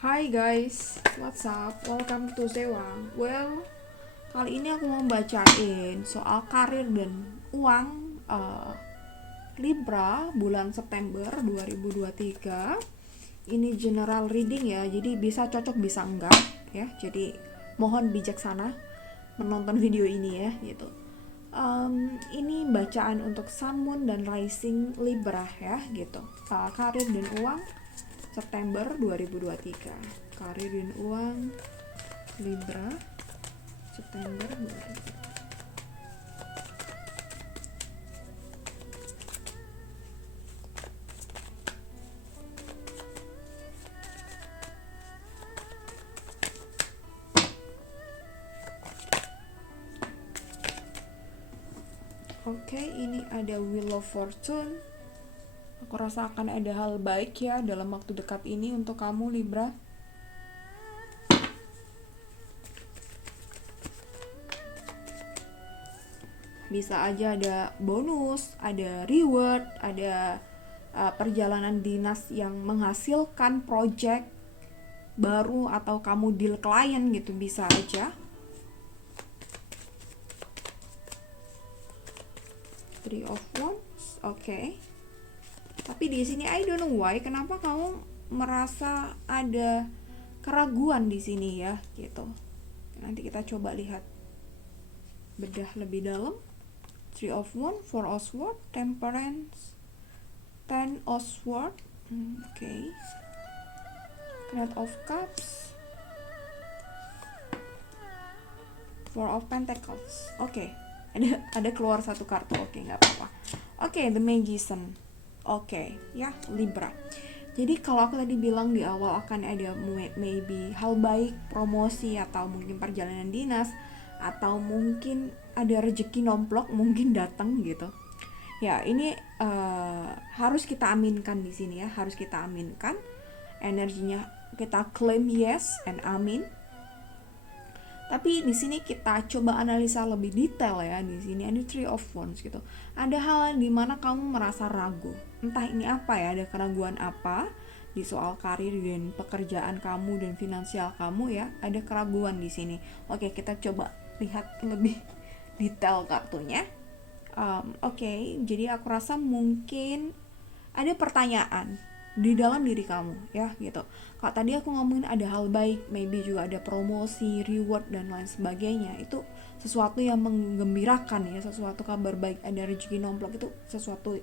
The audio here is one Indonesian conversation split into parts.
Hai guys, what's up? Welcome to Sewang. Well, kali ini aku mau bacain soal karir dan uang Libra bulan September 2023. Ini general reading ya, jadi bisa cocok bisa enggak ya. Jadi mohon bijaksana menonton video ini ya gitu. Ini bacaan untuk Sun, Moon, dan Rising Libra ya gitu. Karir dan uang September 2023. Karir dan uang Libra September 2023. Oke, ini ada Wheel of Fortune. Aku rasa akan ada hal baik ya dalam waktu dekat ini untuk kamu Libra. Bisa aja ada bonus, ada reward, ada perjalanan dinas yang menghasilkan project baru atau kamu deal klien gitu, bisa aja. Three of Wands, oke. Tapi di sini I don't know why, kenapa kamu merasa ada keraguan di sini ya, gitu. Nanti kita coba lihat bedah lebih dalam. Three of Wands, Four of Swords, Temperance, Ten of Swords, oke. Knight of Cups, Four of Pentacles, oke. Ada keluar satu kartu, oke, nggak apa-apa. Oke, The Magician. Oke, ya Libra. Jadi kalau aku tadi bilang di awal akan ada maybe hal baik, promosi, atau mungkin perjalanan dinas, atau mungkin ada rezeki nomplok mungkin datang gitu. Ya, ini harus kita aminkan di sini ya, harus kita aminkan. Energinya kita claim yes and amin. Tapi di sini kita coba analisa lebih detail ya. Di sini ada Three of Wands gitu. Ada hal di mana kamu merasa ragu. Entah ini apa ya, ada keraguan apa di soal karir dan pekerjaan kamu dan finansial kamu ya. Ada keraguan di sini. Oke, kita coba lihat lebih detail kartunya. Oke, jadi aku rasa mungkin ada pertanyaan di dalam diri kamu ya gitu. Kalau tadi aku ngomongin ada hal baik, maybe juga ada promosi, reward dan lain sebagainya, itu sesuatu yang menggembirakan ya, sesuatu kabar baik, ada rezeki nomplok, itu sesuatu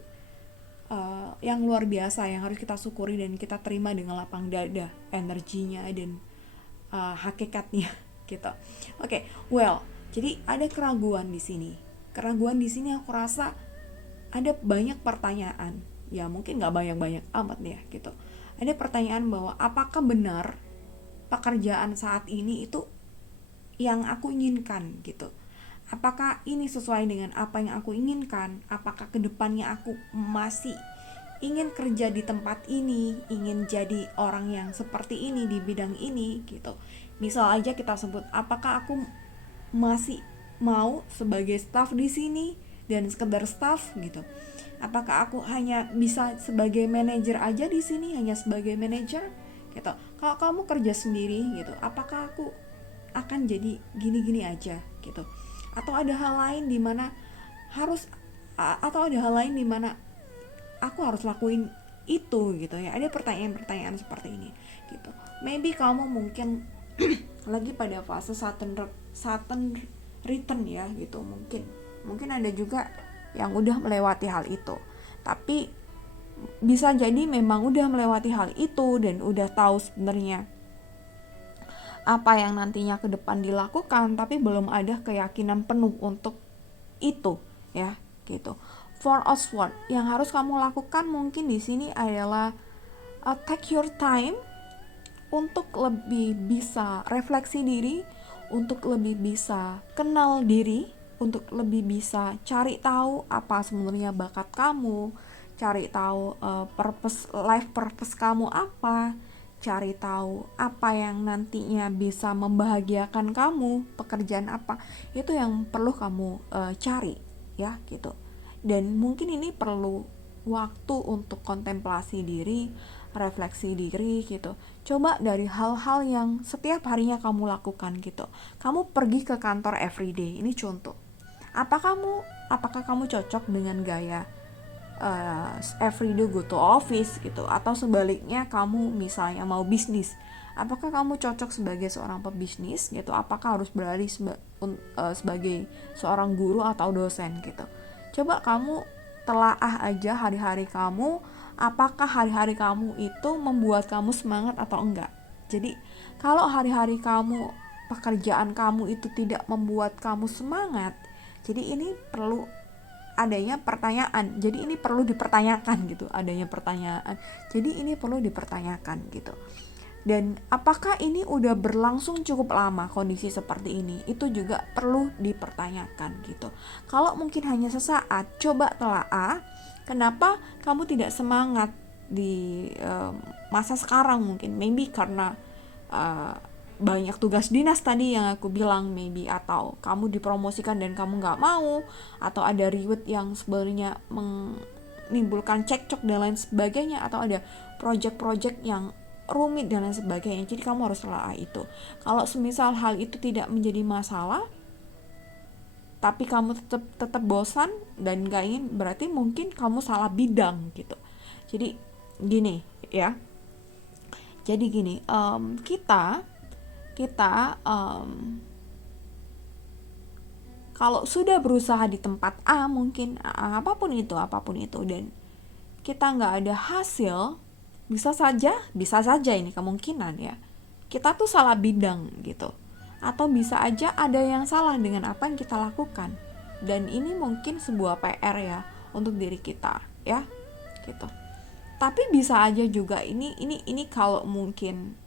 yang luar biasa yang harus kita syukuri dan kita terima dengan lapang dada energinya dan hakikatnya gitu. Oke, well, jadi ada keraguan di sini. Keraguan di sini aku rasa ada banyak pertanyaan. Ya mungkin nggak banyak-banyak amat ya gitu. Ada pertanyaan bahwa apakah benar pekerjaan saat ini itu yang aku inginkan gitu. Apakah ini sesuai dengan apa yang aku inginkan? Apakah kedepannya aku masih ingin kerja di tempat ini, ingin jadi orang yang seperti ini di bidang ini gitu. Misal aja kita sebut, apakah aku masih mau sebagai staff di sini dan sekedar staff gitu. Apakah aku hanya bisa sebagai manajer aja di sini, hanya sebagai manajer gitu. Kalau kamu kerja sendiri gitu, apakah aku akan jadi gini-gini aja gitu. Atau ada hal lain di mana harus atau ada hal lain di mana aku harus lakuin itu gitu ya. Ada pertanyaan-pertanyaan seperti ini gitu. Maybe kamu mungkin lagi pada fase Saturn return ya gitu. Mungkin ada juga yang udah melewati hal itu, tapi bisa jadi memang udah melewati hal itu dan udah tahu sebenarnya apa yang nantinya ke depan dilakukan, tapi belum ada keyakinan penuh untuk itu ya gitu. For Oswald, yang harus kamu lakukan mungkin di sini adalah take your time untuk lebih bisa refleksi diri, untuk lebih bisa kenal diri, untuk lebih bisa cari tahu apa sebenarnya bakat kamu, cari tahu life purpose kamu apa, cari tahu apa yang nantinya bisa membahagiakan kamu, pekerjaan apa, itu yang perlu kamu cari ya gitu. Dan mungkin ini perlu waktu untuk kontemplasi diri, refleksi diri gitu. Coba dari hal-hal yang setiap harinya kamu lakukan gitu. Kamu pergi ke kantor everyday, ini contoh. Apakah kamu cocok dengan gaya everyday go to office gitu, atau sebaliknya kamu misalnya mau bisnis, apakah kamu cocok sebagai seorang pebisnis gitu, apakah harus beralih sebagai seorang guru atau dosen gitu. Coba kamu telaah aja hari-hari kamu, apakah hari-hari kamu itu membuat kamu semangat atau enggak. Jadi kalau hari-hari kamu, pekerjaan kamu itu tidak membuat kamu semangat, jadi ini perlu adanya pertanyaan. Jadi ini perlu dipertanyakan gitu, adanya pertanyaan. Jadi ini perlu dipertanyakan gitu. Dan apakah ini udah berlangsung cukup lama kondisi seperti ini? Itu juga perlu dipertanyakan gitu. Kalau mungkin hanya sesaat, coba telaah kenapa kamu tidak semangat di masa sekarang mungkin. Maybe karena banyak tugas dinas tadi yang aku bilang, maybe, atau kamu dipromosikan dan kamu nggak mau, atau ada ribet yang sebenarnya menimbulkan cekcok dan lain sebagainya, atau ada project-project yang rumit dan lain sebagainya. Jadi kamu harus telaah itu. Kalau semisal hal itu tidak menjadi masalah, tapi kamu tetap bosan dan gak ingin, berarti mungkin kamu salah bidang gitu. Jadi gini ya. Jadi gini, kita kalau sudah berusaha di tempat A, mungkin apapun itu, dan kita nggak ada hasil, bisa saja ini kemungkinan ya, kita tuh salah bidang gitu, atau bisa aja ada yang salah dengan apa yang kita lakukan, dan ini mungkin sebuah PR ya untuk diri kita ya gitu. Tapi bisa aja juga ini kalau mungkin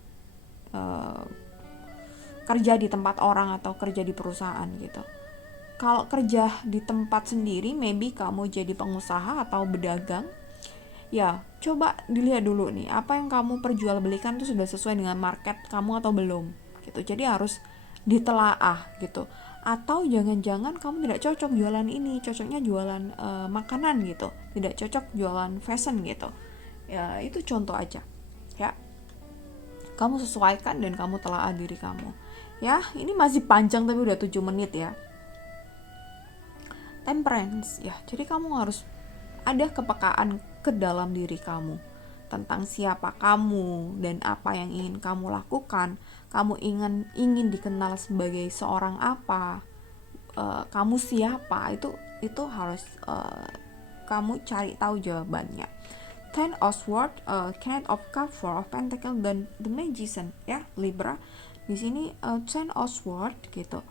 kerja di tempat orang atau kerja di perusahaan gitu. Kalau kerja di tempat sendiri, maybe kamu jadi pengusaha atau pedagang, ya coba dilihat dulu nih, apa yang kamu perjualbelikan tuh sudah sesuai dengan market kamu atau belum gitu. Jadi harus ditelaah gitu. Atau jangan-jangan kamu tidak cocok jualan ini, cocoknya jualan makanan gitu, tidak cocok jualan fashion gitu ya. Itu contoh aja ya, kamu sesuaikan dan kamu telaah diri kamu ya. Ini masih panjang tapi udah 7 menit ya. Temperance ya, jadi kamu harus ada kepekaan ke dalam diri kamu tentang siapa kamu dan apa yang ingin kamu lakukan. Kamu ingin dikenal sebagai seorang apa, kamu siapa, itu harus kamu cari tahu jawabannya. Ten of Swords, King of Cups, Four of Pentacles, dan The Magician ya, Libra. Di sini Ten of Swords gitu.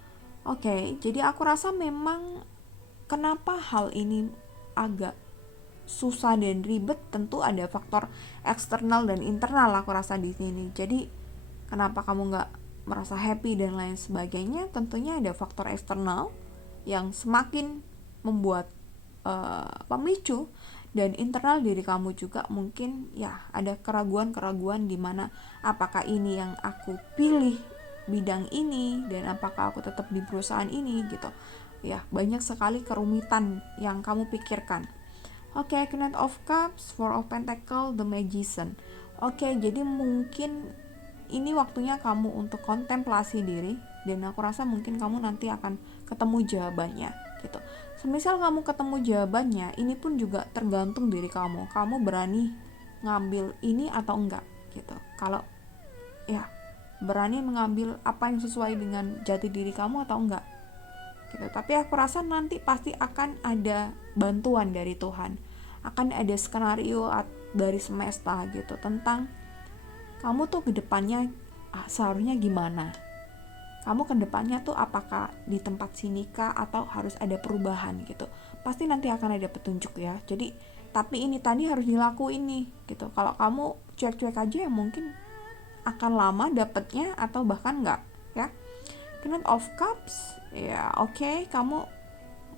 Oke, jadi aku rasa memang kenapa hal ini agak susah dan ribet, tentu ada faktor eksternal dan internal aku rasa di sini. Jadi kenapa kamu nggak merasa happy dan lain sebagainya, tentunya ada faktor eksternal yang semakin membuat pemicu, dan internal diri kamu juga mungkin ya ada keraguan-keraguan di mana apakah ini yang aku pilih bidang ini, dan apakah aku tetap di perusahaan ini gitu ya. Banyak sekali kerumitan yang kamu pikirkan. Oke, Knight of Cups, Four of Pentacles, The Magician. Oke, jadi mungkin ini waktunya kamu untuk kontemplasi diri, dan aku rasa mungkin kamu nanti akan ketemu jawabannya gitu. Semisal kamu ketemu jawabannya, ini pun juga tergantung diri kamu. Kamu berani ngambil ini atau enggak gitu. Kalau ya berani mengambil apa yang sesuai dengan jati diri kamu atau enggak gitu. Tapi aku rasa nanti pasti akan ada bantuan dari Tuhan, akan ada skenario dari semesta gitu tentang kamu tuh kedepannya seharusnya gimana, kamu kedepannya tuh apakah di tempat sini kah atau harus ada perubahan gitu. Pasti nanti akan ada petunjuk ya. Jadi tapi ini tadi harus dilakuin nih gitu. Kalau kamu cuek-cuek aja ya mungkin akan lama dapetnya atau bahkan enggak ya. Knight of Cups ya, oke, kamu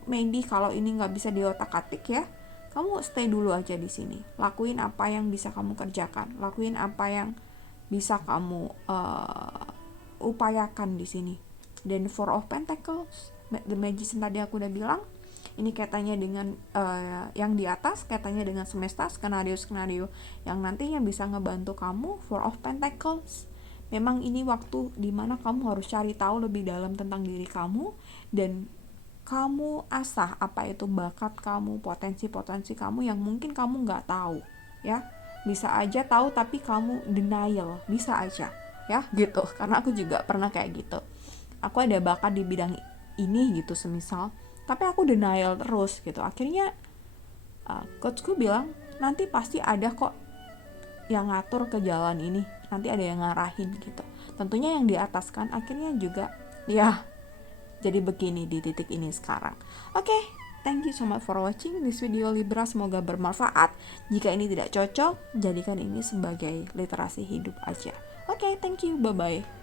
maybe kalau ini nggak bisa diotak-atik ya, kamu stay dulu aja di sini, lakuin apa yang bisa kamu kerjakan, lakuin apa yang bisa kamu upayakan di sini. Dan Four of Pentacles, The Magician tadi aku udah bilang Ini kaitannya dengan yang di atas, kaitannya dengan semesta, skenario-skenario yang nantinya bisa ngebantu kamu. Four of Pentacles, memang ini waktu dimana kamu harus cari tahu lebih dalam tentang diri kamu, dan kamu asah apa itu bakat kamu, potensi-potensi kamu yang mungkin kamu nggak tahu, ya. Bisa aja tahu tapi kamu denial, bisa aja, ya, gitu. Karena aku juga pernah kayak gitu. Aku ada bakat di bidang ini gitu semisal, tapi aku denial terus gitu. Akhirnya coachku bilang, nanti pasti ada kok yang ngatur ke jalan ini, nanti ada yang ngarahin gitu. Tentunya yang di atas kan. Akhirnya juga ya jadi begini di titik ini sekarang. Oke, thank you so much for watching this video Libra, semoga bermanfaat. Jika ini tidak cocok, jadikan ini sebagai literasi hidup aja. Oke, thank you, bye bye.